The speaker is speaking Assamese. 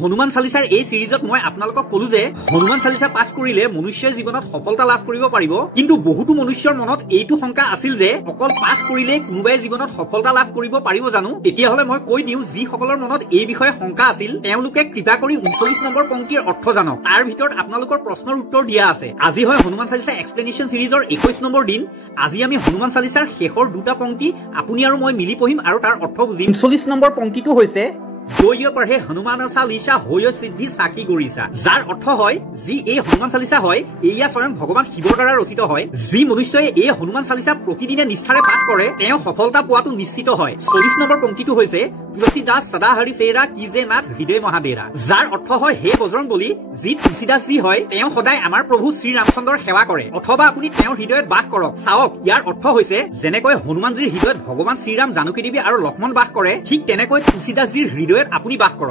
হনুমান চালিচাৰ এই সিৰিজত মই আপোনালোকক কলো যে হনুমান চালিচা পাঠ কৰিলে মনুষ্যই জীৱনত সফলতা লাভ কৰিব পাৰিব, কিন্তু বহুতো মনুষ্যৰ মনত এইটো শংকা আছিল যে অকল পাঠ কৰিলে কোনোবাই জীৱনত সফলতা লাভ কৰিব পাৰিব জানো। তেতিয়াহ'লে মই কৈ দিওঁ, যিসকলৰ মনত এই বিষয়ে শংকা আছিল তেওঁলোকে কৃপা কৰি 39 নম্বৰ পংক্তিৰ অৰ্থ জানক। তাৰ ভিতৰত আপোনালোকৰ প্ৰশ্নৰ উত্তৰ দিয়া আছে। আজি হয় হনুমান চালিচা এক্সপ্লেনেশ্যন সিৰিজৰ 21 নম্বৰ দিন। আজি আমি হনুমান চালিচাৰ শেষৰ দুটা পংক্তি আপুনি আৰু মই মিলি পঢ়িম আৰু তাৰ অৰ্থ বুজিম। 39 নম্বৰ পংক্তিটো হৈছে জয় পঢ়ে হনুমান চালিচা হৈ সিদ্ধি সাক্ষী কৰিছা, যাৰ অৰ্থ হয় যি এই হনুমান চালিচা হয় এয়া স্বয়ং ভগৱান শিৱৰ দ্বাৰা ৰচিত হয়। যি মনুষ্যই এই হনুমান চালিচা প্ৰতিদিনে নিষ্ঠাৰে পাঠ কৰে তেওঁ সফলতা পোৱাটো নিশ্চিত হয়। 40 নম্বৰ পংক্তিটো হৈছে তুলসীদাস সদা হৰি চেৰা কি যে নাথ হৃদয় মহাদেৰা, যাৰ অৰ্থ হয় হে বজৰংবলী, যি তুলসীদাস যি হয় তেওঁ সদায় আমাৰ প্ৰভু শ্ৰীৰামচন্দ্ৰৰ সেৱা কৰে, অথবা আপুনি তেওঁৰ হৃদয়ত বাস কৰক। চাওক, ইয়াৰ অৰ্থ হৈছে যেনেকৈ হনুমানজীৰ হৃদয়ত ভগৱান শ্ৰীৰাম, জানকী দেৱী আৰু লক্ষ্মণ বাস কৰে, ঠিক তেনেকৈ তুলসীদাসজীৰ হৃদয়ত আপুনি বাস কৰক।